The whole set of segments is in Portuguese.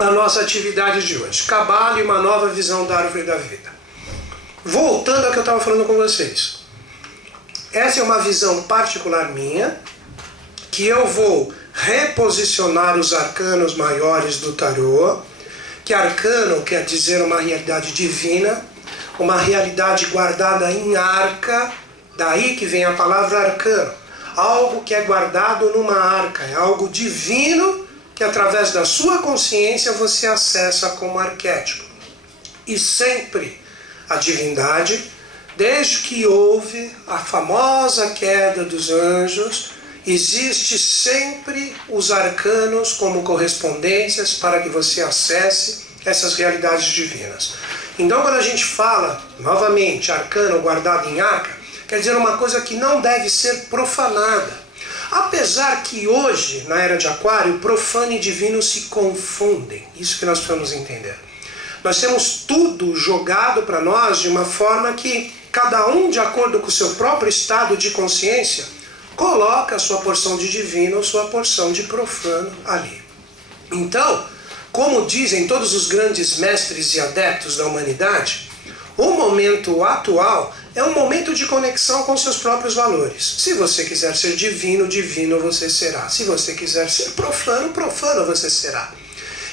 a nossa atividade de hoje. Cabala e uma nova visão da árvore da vida. Voltando ao que eu estava falando com vocês. Essa é uma visão particular minha, que eu vou reposicionar os arcanos maiores do tarô, que arcano quer dizer uma realidade divina, uma realidade guardada em arca, daí que vem a palavra arcano. Algo que é guardado numa arca, é algo divino que através da sua consciência você acessa como arquétipo. E sempre a divindade, desde que houve a famosa queda dos anjos, existe sempre os arcanos como correspondências para que você acesse essas realidades divinas. Então quando a gente fala, novamente, arcano guardado em arca, quer dizer uma coisa que não deve ser profanada. Apesar que hoje, na era de Aquário, profano e divino se confundem. Isso que nós precisamos entender. Nós temos tudo jogado para nós de uma forma que cada um, de acordo com o seu próprio estado de consciência, coloca a sua porção de divino ou sua porção de profano ali. Então, como dizem todos os grandes mestres e adeptos da humanidade, o momento atual é um momento de conexão com seus próprios valores. Se você quiser ser divino, divino você será. Se você quiser ser profano, profano você será.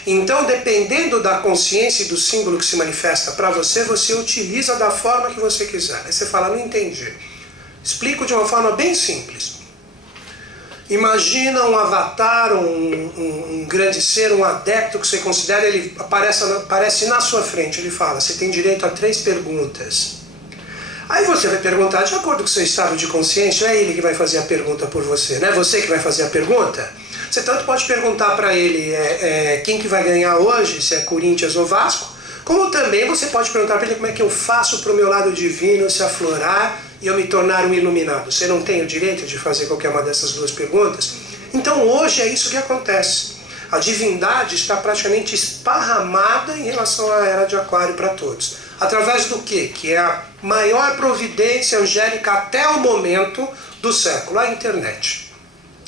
Então, dependendo da consciência e do símbolo que se manifesta para você, você utiliza da forma que você quiser. Aí você fala, não entendi. Explico de uma forma bem simples. Imagina um avatar, um grande ser, um adepto que você considera, ele aparece na sua frente, ele fala, você tem direito a 3 perguntas. Aí você vai perguntar, de acordo com o seu estado de consciência, é ele que vai fazer a pergunta por você, não é você que vai fazer a pergunta? Você tanto pode perguntar para ele quem que vai ganhar hoje, se é Corinthians ou Vasco, como também você pode perguntar para ele como é que eu faço para o meu lado divino se aflorar e eu me tornar um iluminado. Você não tem o direito de fazer qualquer uma dessas 2 perguntas? Então hoje é isso que acontece. A divindade está praticamente esparramada em relação à era de Aquário para todos. Através do quê? Que é a maior providência angélica até o momento do século, a internet.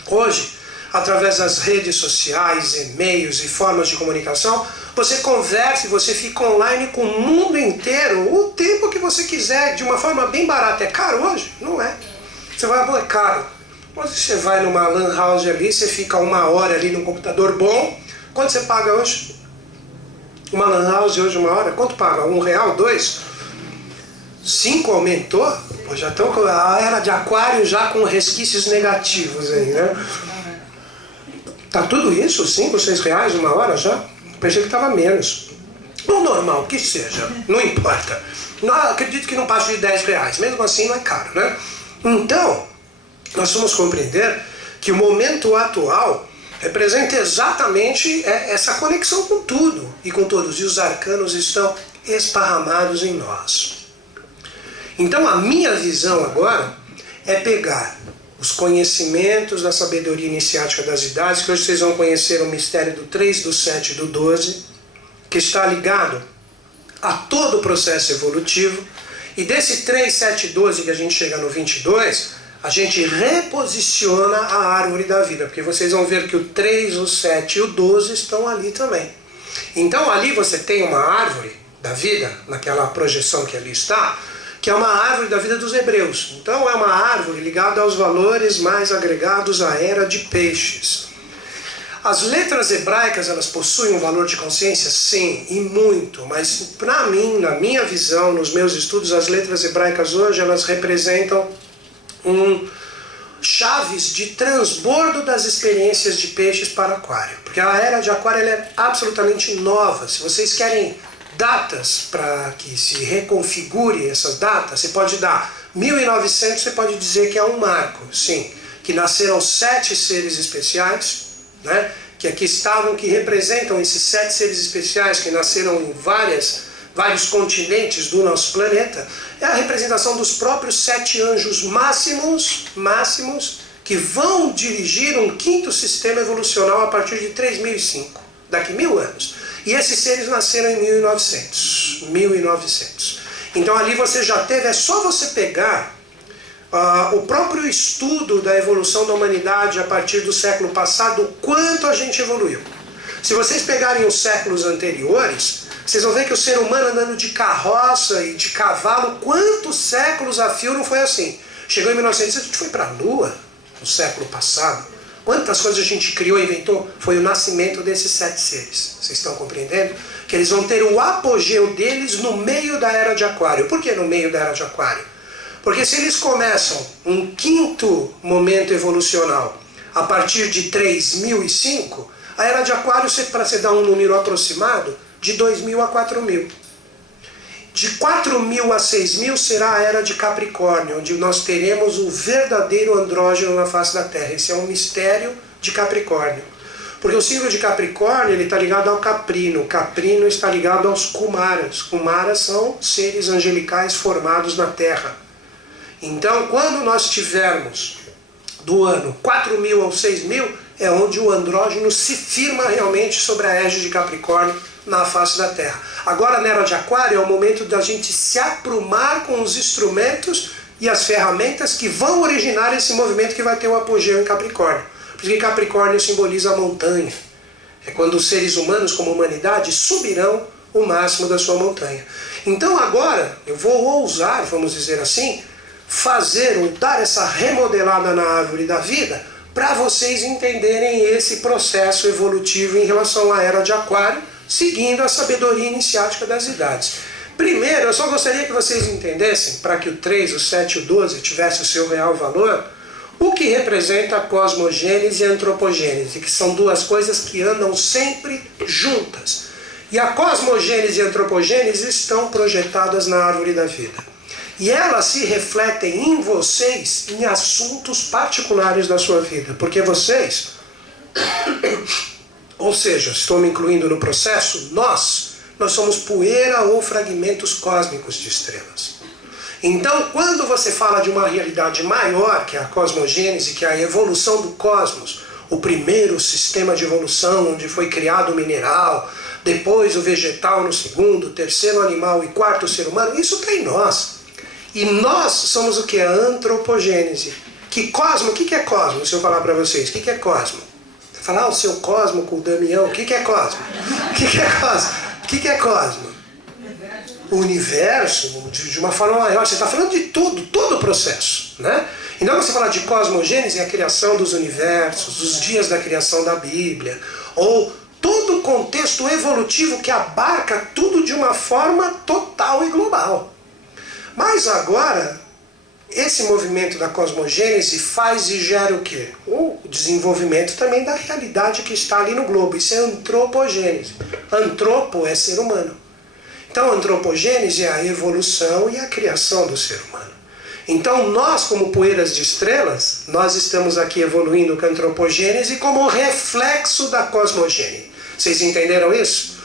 Hoje, através das redes sociais, e-mails e formas de comunicação, você conversa e você fica online com o mundo inteiro o tempo que você quiser, de uma forma bem barata. É caro hoje? Não é. Você vai, é caro. Mas você vai numa lan house ali, você fica 1 hora ali num computador bom. Quanto você paga hoje? Uma lan house hoje 1 hora? Quanto paga? R$1, 2? 5 aumentou? Pô, já estão com a era de Aquário já com resquícios negativos aí, né? Tá tudo isso? 5, 6 reais 1 hora já? Pensei que estava menos. O normal, que seja, não importa. Não, acredito que não passe de 10 reais, mesmo assim não é caro, né? Então, nós vamos compreender que o momento atual representa exatamente essa conexão com tudo e com todos. E os arcanos estão esparramados em nós. Então a minha visão agora é pegar os conhecimentos da sabedoria iniciática das idades, que hoje vocês vão conhecer o mistério do 3, do 7 e do 12, que está ligado a todo o processo evolutivo, e desse 3, 7 e 12 que a gente chega no 22, a gente reposiciona a árvore da vida, porque vocês vão ver que o 3, o 7 e o 12 estão ali também. Então ali você tem uma árvore da vida, naquela projeção que ali está, que é uma árvore da vida dos hebreus. Então é uma árvore ligada aos valores mais agregados à era de peixes. As letras hebraicas, elas possuem um valor de consciência? Sim, e muito. Mas para mim, na minha visão, nos meus estudos, as letras hebraicas hoje, elas representam chaves de transbordo das experiências de peixes para Aquário. Porque a era de Aquário ela é absolutamente nova. Se vocês querem datas para que se reconfigure essas datas, você pode dar 1900, você pode dizer que é um marco, sim, que nasceram 7 seres especiais, né, que aqui estavam, que representam esses 7 seres especiais que nasceram em vários continentes do nosso planeta. É a representação dos próprios 7 anjos máximos que vão dirigir um 5º sistema evolucional a partir de 3005, daqui 1000 anos. E esses seres nasceram em 1900. Então ali você já teve, é só você pegar o próprio estudo da evolução da humanidade a partir do século passado, o quanto a gente evoluiu. Se vocês pegarem os séculos anteriores, vocês vão ver que o ser humano andando de carroça e de cavalo, quantos séculos a fio não foi assim? Chegou em 1900, a gente foi para a Lua, no século passado. Quantas coisas a gente criou e inventou? Foi o nascimento desses 7 seres. Vocês estão compreendendo? Que eles vão ter o apogeu deles no meio da Era de Aquário. Por que no meio da Era de Aquário? Porque se eles começam um quinto momento evolucional a partir de 3005, a Era de Aquário, para você dar um número aproximado, de 2000 a 4000. De 4000 a 6000 será a Era de Capricórnio, onde nós teremos o verdadeiro andrógeno na face da Terra. Esse é um mistério de Capricórnio. Porque o signo de Capricórnio ele está ligado ao Caprino. O Caprino está ligado aos Kumaras. Kumaras são seres angelicais formados na Terra. Então, quando nós tivermos do ano 4000 ao 6000, é onde o andrógeno se firma realmente sobre a égide de Capricórnio na face da Terra. Agora, na Era de Aquário, é o momento da gente se aprumar com os instrumentos e as ferramentas que vão originar esse movimento que vai ter o apogeu em Capricórnio. Porque Capricórnio simboliza a montanha. É quando os seres humanos, como humanidade, subirão o máximo da sua montanha. Então agora, eu vou ousar, vamos dizer assim, fazer ou dar essa remodelada na árvore da vida para vocês entenderem esse processo evolutivo em relação à Era de Aquário, seguindo a sabedoria iniciática das idades. Primeiro, eu só gostaria que vocês entendessem, para que o 3, o 7 e o 12 tivesse o seu real valor, o que representa a cosmogênese e a antropogênese, que são duas coisas que andam sempre juntas. E a cosmogênese e a antropogênese estão projetadas na árvore da vida. E elas se refletem em vocês em assuntos particulares da sua vida. Porque vocês, ou seja, estou me incluindo no processo, nós somos poeira ou fragmentos cósmicos de estrelas. Então, quando você fala de uma realidade maior, que é a cosmogênese, que é a evolução do cosmos, o primeiro sistema de evolução onde foi criado o mineral, depois o vegetal no segundo, o terceiro animal e quarto ser humano, isso está em nós. E nós somos o que? A antropogênese. Que cosmo? O que é cosmo? Se eu falar para vocês, o que é cosmo? Você fala, o seu cosmo com o Damião, o que é cosmo? O que é cosmo? O que é cosmo? O universo, de uma forma maior. Você está falando de tudo, todo o processo, né? Então você fala de cosmogênese, é a criação dos universos, os dias da criação da Bíblia, ou todo o contexto evolutivo que abarca tudo de uma forma total e global. Mas agora, esse movimento da cosmogênese faz e gera o quê? O desenvolvimento também da realidade que está ali no globo. Isso é antropogênese. Antropo é ser humano. Então, a antropogênese é a evolução e a criação do ser humano. Então, nós, como poeiras de estrelas, nós estamos aqui evoluindo com a antropogênese como reflexo da cosmogênese. Vocês entenderam isso?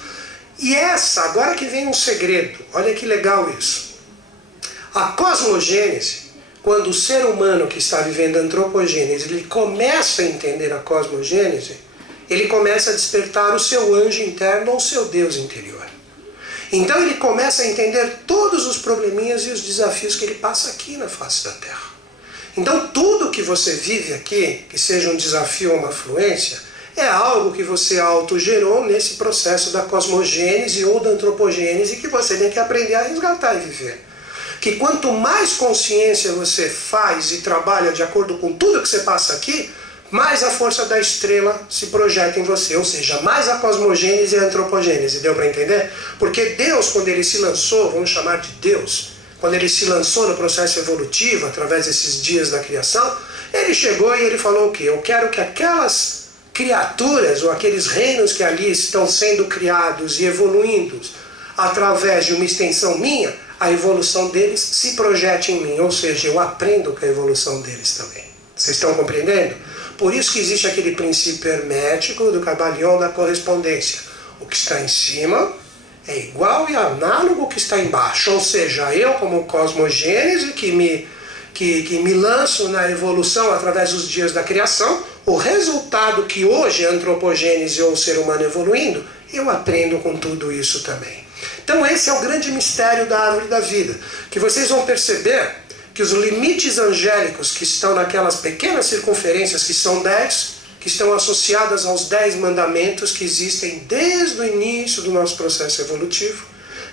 E agora que vem um segredo, olha que legal isso. A cosmogênese, quando o ser humano que está vivendo a antropogênese, ele começa a entender a cosmogênese, ele começa a despertar o seu anjo interno ou o seu Deus interior. Então ele começa a entender todos os probleminhas e os desafios que ele passa aqui na face da Terra. Então tudo que você vive aqui, que seja um desafio ou uma fluência, é algo que você autogerou nesse processo da cosmogênese ou da antropogênese que você tem que aprender a resgatar e viver. Que quanto mais consciência você faz e trabalha de acordo com tudo que você passa aqui, mais a força da estrela se projeta em você, ou seja, mais a cosmogênese e a antropogênese. Deu para entender? Porque Deus, quando ele se lançou, vamos chamar de Deus, quando ele se lançou no processo evolutivo, através desses dias da criação, ele chegou e ele falou o quê? Eu quero que aquelas criaturas, ou aqueles reinos que ali estão sendo criados e evoluindo através de uma extensão minha, a evolução deles se projete em mim, ou seja, eu aprendo com a evolução deles também. Vocês estão compreendendo? Por isso que existe aquele princípio hermético do Kybalion da correspondência. O que está em cima é igual e análogo ao que está embaixo. Ou seja, eu como cosmogênese que me lanço na evolução através dos dias da criação, o resultado que hoje é a antropogênese ou o ser humano evoluindo, eu aprendo com tudo isso também. Então esse é o grande mistério da árvore da vida, que vocês vão perceber que os limites angélicos que estão naquelas pequenas circunferências que são 10, que estão associadas aos 10 mandamentos que existem desde o início do nosso processo evolutivo,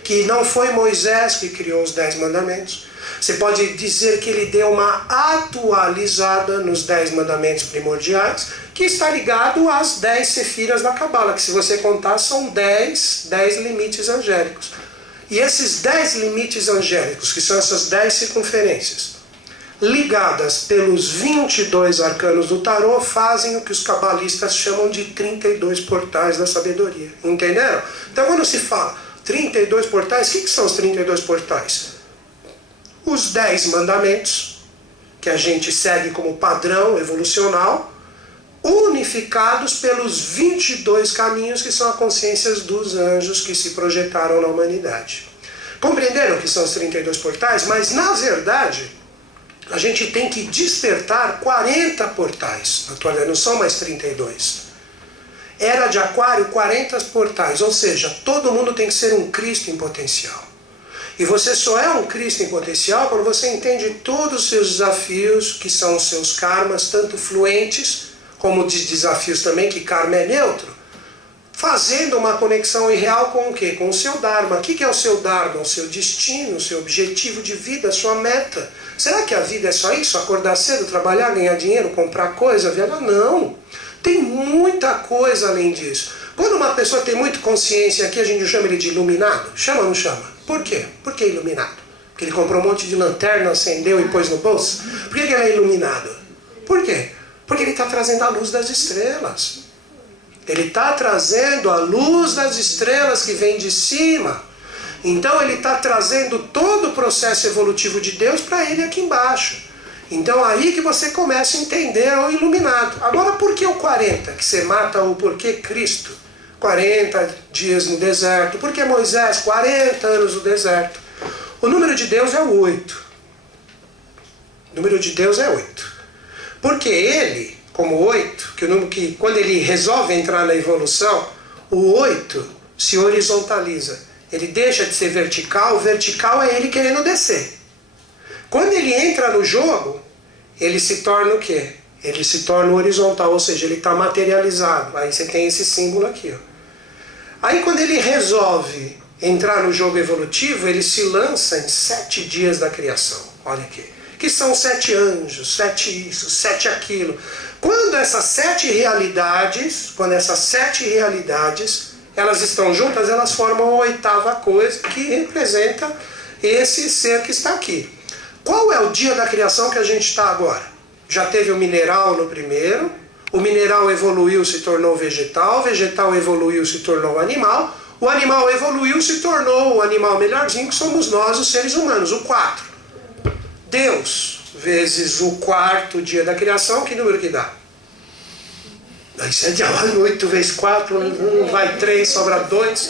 que não foi Moisés que criou os 10 mandamentos. Você pode dizer que ele deu uma atualizada nos 10 mandamentos primordiais, que está ligado às 10 sefiras da Cabala, que se você contar são 10 limites angélicos. E esses 10 limites angélicos, que são essas 10 circunferências, ligadas pelos 22 arcanos do tarô, fazem o que os cabalistas chamam de 32 portais da sabedoria. Entenderam? Então quando se fala 32 portais, o que são os 32 portais? Os 10 mandamentos, que a gente segue como padrão evolucional, unificados pelos 22 caminhos que são as consciências dos anjos que se projetaram na humanidade. Compreenderam que são os 32 portais? Mas na verdade, a gente tem que despertar 40 portais. Na atualidade não são mais 32. Era de Aquário, 40 portais, ou seja, todo mundo tem que ser um Cristo em potencial. E você só é um Cristo em potencial quando você entende todos os seus desafios, que são os seus karmas, tanto fluentes como de desafios também, que karma é neutro, fazendo uma conexão irreal com o quê? Com o seu Dharma. O que é o seu Dharma? O seu destino, o seu objetivo de vida, a sua meta. Será que a vida é só isso? Acordar cedo, trabalhar, ganhar dinheiro, comprar coisa, viajar? Não. Tem muita coisa além disso. Quando uma pessoa tem muita consciência, aqui a gente chama ele de iluminado. Chama ou não chama? Por quê? Por que iluminado? Porque ele comprou um monte de lanterna, acendeu e pôs no bolso? Por que ele é iluminado? Por quê? Porque ele está trazendo a luz das estrelas. Ele está trazendo a luz das estrelas que vem de cima. Então ele está trazendo todo o processo evolutivo de Deus para ele aqui embaixo. Então aí que você começa a entender o iluminado. Agora por que o 40? Que você mata o porquê Cristo? 40 dias no deserto. Por que Moisés? 40 anos no deserto. O número de Deus é o 8. O número de Deus é 8. Porque ele, como 8, que o número que quando ele resolve entrar na evolução, o 8 se horizontaliza. Ele deixa de ser vertical, o vertical é ele querendo descer. Quando ele entra no jogo, ele se torna o quê? Ele se torna horizontal, ou seja, ele está materializado. Aí você tem esse símbolo aqui, ó. Aí quando ele resolve entrar no jogo evolutivo, ele se lança em 7 dias da criação. Olha aqui. Que são 7 anjos, 7 isso, 7 aquilo. Quando essas 7 realidades, elas estão juntas, elas formam a 8ª coisa que representa esse ser que está aqui. Qual é o dia da criação que a gente está agora? Já teve o mineral no primeiro, o mineral evoluiu, se tornou vegetal, o vegetal evoluiu, se tornou animal, o animal evoluiu, se tornou o animal melhorzinho, que somos nós, os seres humanos, o 4. Deus vezes o 4º dia da criação, que número que dá? Aí 7, 8 vezes 4, 1 vai 3, sobra 2,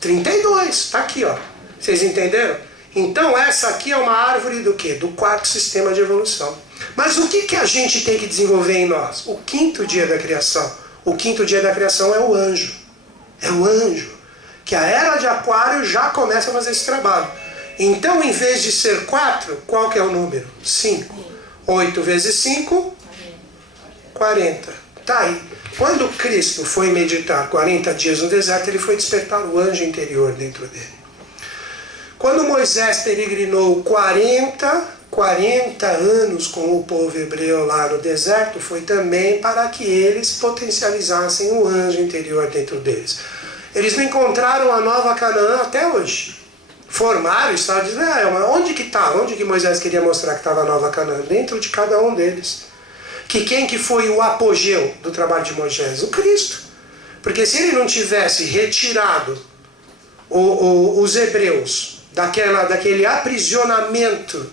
32, está aqui, ó. Vocês entenderam? Então essa aqui é uma árvore do quê? Do 4º sistema de evolução. Mas o que a gente tem que desenvolver em nós? O 5º dia da criação. O 5º dia da criação é o anjo. É o anjo. Que a era de Aquário já começa a fazer esse trabalho. Então, em vez de ser 4, qual que é o número? 5. 8 vezes 5, 40. Tá aí. Quando Cristo foi meditar 40 dias no deserto, ele foi despertar o anjo interior dentro dele. Quando Moisés peregrinou 40 anos com o povo hebreu lá no deserto, foi também para que eles potencializassem o anjo interior dentro deles. Eles não encontraram a nova Canaã até hoje. Formaram, estavam dizendo, onde que está? Onde que Moisés queria mostrar que estava a nova Canaã? Dentro de cada um deles. Que quem que foi o apogeu do trabalho de Moisés? O Cristo. Porque se ele não tivesse retirado os hebreus daquele aprisionamento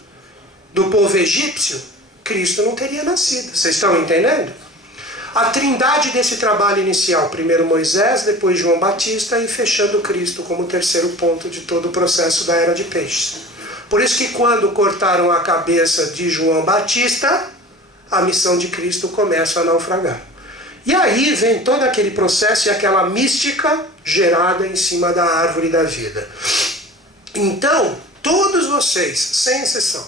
do povo egípcio, Cristo não teria nascido. Vocês estão entendendo? A trindade desse trabalho inicial, primeiro Moisés, depois João Batista e fechando Cristo como o terceiro ponto de todo o processo da Era de Peixes. Por isso que quando cortaram a cabeça de João Batista, a missão de Cristo começa a naufragar. E aí vem todo aquele processo e aquela mística gerada em cima da árvore da vida. Então, todos vocês, sem exceção,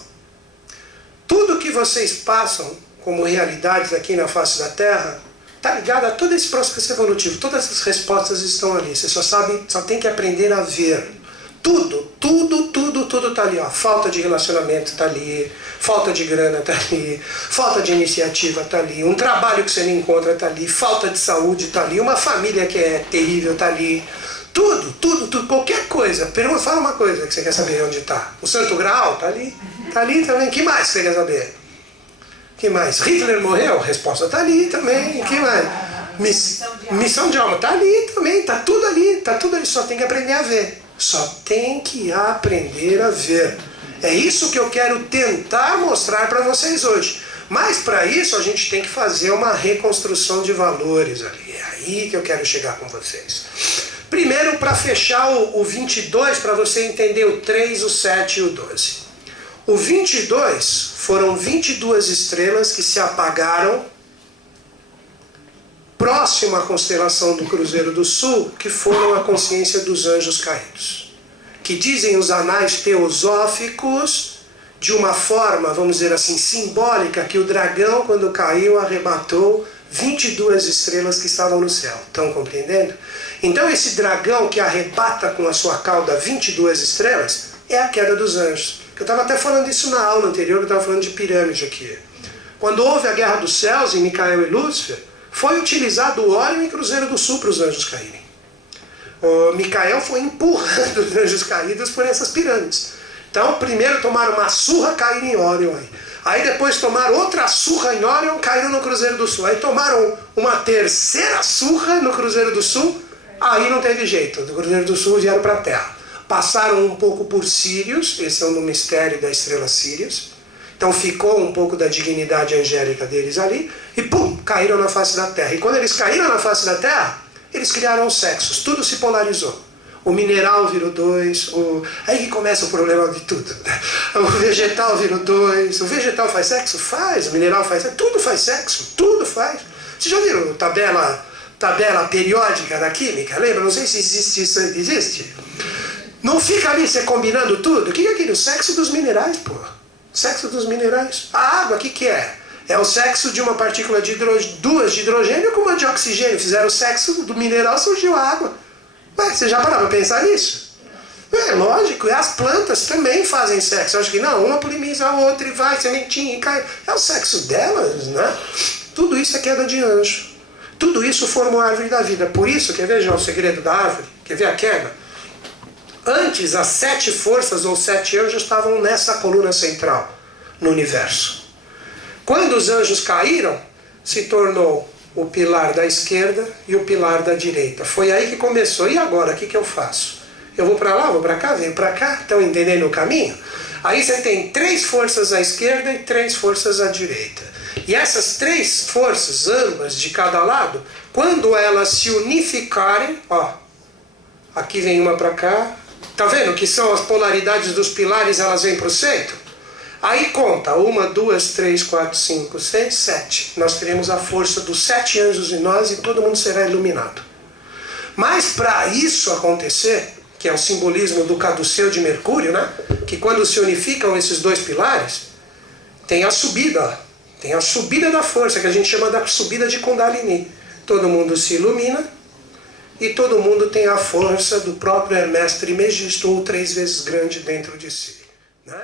tudo que vocês passam como realidades aqui na face da Terra, está ligado a todo esse processo evolutivo. Todas as respostas estão ali. Você só tem que aprender a ver. Tudo está ali. Ó. Falta de relacionamento está ali, falta de grana está ali, falta de iniciativa está ali, um trabalho que você não encontra está ali, falta de saúde está ali, uma família que é terrível está ali. Tudo, qualquer coisa. Fala uma coisa que você quer saber onde está. O Santo Graal está ali também. Que mais você quer saber? Que mais? Hitler morreu? A resposta está ali também. Que mais? Missão de alma está ali também. Está tudo ali. Só tem que aprender a ver. Só tem que aprender a ver. É isso que eu quero tentar mostrar para vocês hoje. Mas para isso a gente tem que fazer uma reconstrução de valores ali. É aí que eu quero chegar com vocês. Primeiro, para fechar o 22, para você entender o 3, o 7 e o 12. O 22 foram 22 estrelas que se apagaram próximo à constelação do Cruzeiro do Sul, que foram a consciência dos anjos caídos. Que dizem os anais teosóficos, de uma forma, vamos dizer assim, simbólica, que o dragão, quando caiu, arrebatou 22 estrelas que estavam no céu. Estão compreendendo? Então esse dragão que arrebata com a sua cauda 22 estrelas é a queda dos anjos. Eu estava até falando isso na aula anterior, eu estava falando de pirâmide aqui. Quando houve a Guerra dos Céus em Micael e Lúcifer, foi utilizado o Órion e Cruzeiro do Sul para os anjos caírem. O Micael foi empurrando os anjos caídos por essas pirâmides. Então primeiro tomaram uma surra, caíram em Órion aí. Aí depois tomaram outra surra em Órion, caíram no Cruzeiro do Sul. Aí tomaram uma terceira surra no Cruzeiro do Sul, aí não teve jeito. Do Cruzeiro do Sul vieram para a Terra. Passaram um pouco por Sírios, esse é um mistério da estrela Sírios. Então ficou um pouco da dignidade angélica deles ali, e pum, caíram na face da Terra. E quando eles caíram na face da Terra, eles criaram os sexos, tudo se polarizou. O mineral virou 2, aí que começa o problema de tudo. O vegetal virou 2, o vegetal faz sexo? Faz, o mineral faz sexo, tudo faz sexo, tudo faz. Vocês já viram tabela periódica da química? Lembra? Não sei se existe isso aí, existe? Não fica ali você combinando tudo? O que é aquilo? O sexo dos minerais, pô. Sexo dos minerais. A água, o que é? É o sexo de uma partícula de duas de hidrogênio com uma de oxigênio. Fizeram o sexo do mineral, surgiu a água. Ué, você já parou para pensar nisso? É lógico, e as plantas também fazem sexo. Eu acho que não, uma poliniza a outra e vai, sementinha e cai. É o sexo delas, né? Tudo isso é queda de anjo. Tudo isso formou a árvore da vida. Por isso, quer ver já o segredo da árvore? Quer ver a queda? Antes, as 7 forças ou 7 anjos estavam nessa coluna central, no universo. Quando os anjos caíram, se tornou o pilar da esquerda e o pilar da direita. Foi aí que começou. E agora, o que eu faço? Eu vou para lá, vou para cá, venho para cá? Estão entendendo o caminho? Aí você tem 3 forças à esquerda e 3 forças à direita. E essas 3 forças, ambas de cada lado, quando elas se unificarem, ó, aqui vem uma para cá, tá vendo que são as polaridades dos pilares, elas vêm para o centro? Aí conta, 1, 2, 3, 4, 5, 6, 7. Nós teremos a força dos 7 anjos em nós e todo mundo será iluminado. Mas para isso acontecer, que é o simbolismo do caduceu de Mercúrio, né? Que quando se unificam esses 2 pilares, tem a subida, ó. Tem a subida da força, que a gente chama da subida de Kundalini. Todo mundo se ilumina e todo mundo tem a força do próprio Hermes Trismegisto, ou 3 vezes grande dentro de si, né?